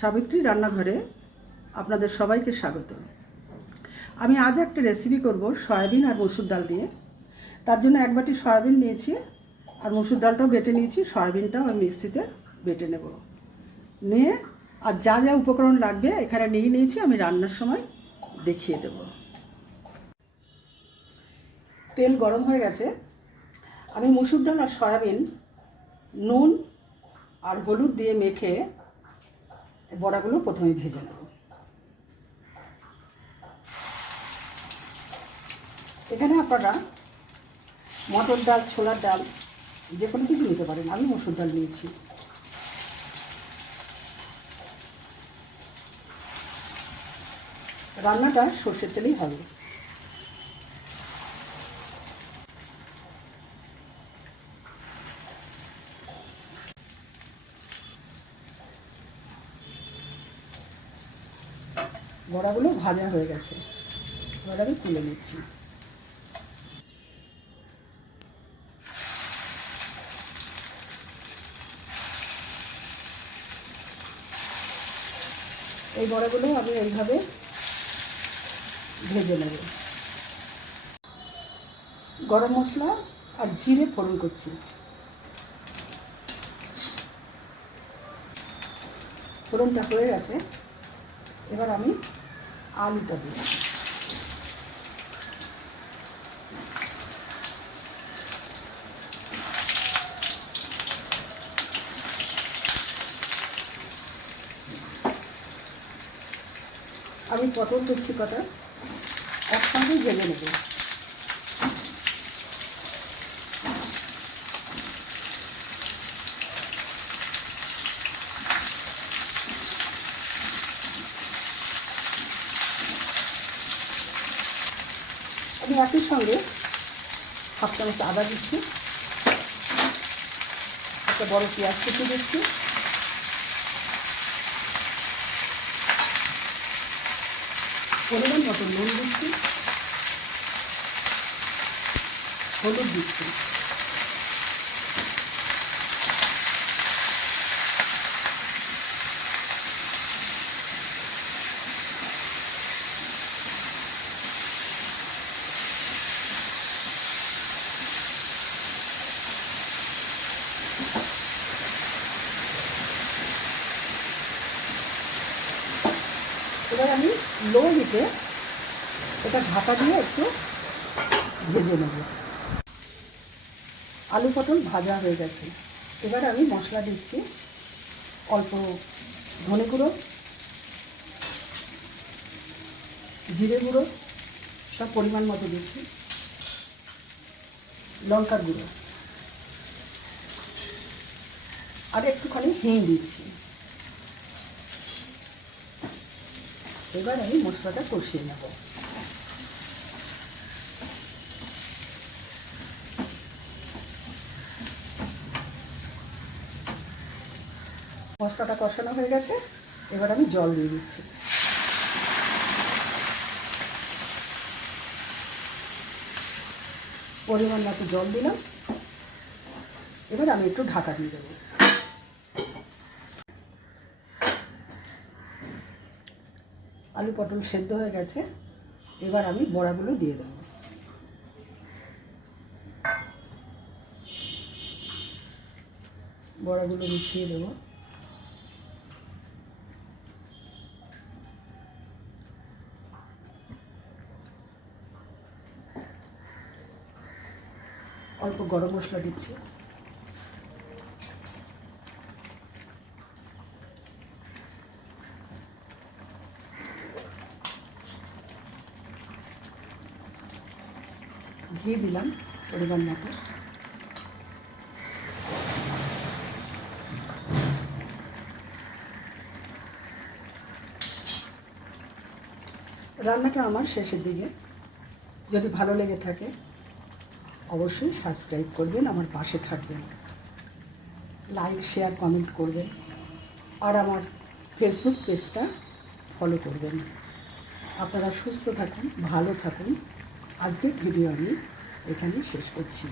সাবিত্রী রান্নাঘরে আপনাদের সবাইকে স্বাগত। আমি আজ একটা রেসিপি করব সয়াবিন আর মসুর ডাল দিয়ে। তার জন্য এক বাটি সয়াবিন নিয়েছি আর মসুর ডালটাও বেটে নিয়েছি। সয়াবিনটাও আমি মিক্সিতে বেটে নেব। নিয়ে আর যা যা উপকরণ লাগবে এখানে নিয়ে নিয়েছি, আমি রান্নার সময় দেখিয়ে দেব। তেল গরম হয়ে গেছে। আমি মসুর ডাল আর সয়াবিন নুন আর হলুদ দিয়ে মেখে বড়াগুলো প্রথমে ভেজে নেব। এখানে আপনারা মটর ডাল, ছোলার ডাল যে কোনো কিছু নিতে পারেন। আমি মসুর ডাল নিয়েছি। রান্নাটা সর্ষের তেলেই হবে। বড়াগুলো ভাজা হয়ে গেছে, এবার আমি তুলে নিচ্ছি। এই বড়াগুলো আমি এইভাবে ভেজে নেব। গরম মশলা আর জিরে ফোড়ন করছি। ফোড়নটা হয়ে গেছে, এবার আমি আলুটা দিই। আমি পটল দিচ্ছি কটা, একসঙ্গে ভেজে নেব। আমি একই সঙ্গে হাফ চামচ আদা দিচ্ছি, একটা বড় পেঁয়াজ কুচি দিচ্ছি, পরিমাণ মতো নুন দিচ্ছি, হলুদ দিচ্ছি। এবার আমি লো হিটে এটা ঢাকা দিয়ে একটু ভেজে নেব। আলু পটল ভাজা হয়ে গেছে, এবার আমি মশলা দিচ্ছি। অল্প ধনে গুঁড়ো, জিরে গুঁড়ো সব পরিমাণ মতো দিচ্ছি, লঙ্কার গুঁড়ো আর একটুখানি হিং দিচ্ছি। এবার আমি মশলাটা কষিয়ে নেব। মশলাটা কষানো হয়ে গেছে, এবার আমি জল দিয়ে দিচ্ছি। পরিমাণ মতো জল দিলাম, এবার আমি একটু ঢাকা দিয়ে দেবো। আলু পটল সেদ্ধ হয়ে গেছে, এবার আমি বড়াগুলো দিয়ে দেবো। বড়াগুলো মিশিয়ে দেবো। অল্প গরম মশলা দিচ্ছি। ঘি দিলাম পরিমাণ মতো। রান্নাটা আমার শেষের দিকে। যদি ভালো লেগে থাকে অবশ্যই সাবস্ক্রাইব করবেন, আমার পাশে থাকবেন, লাইক শেয়ার কমেন্ট করবেন আর আমার ফেসবুক পেজটা ফলো করবেন। আপনারা সুস্থ থাকুন, ভালো থাকুন। আজকের ভিডিও আমি এখানেই শেষ করছি।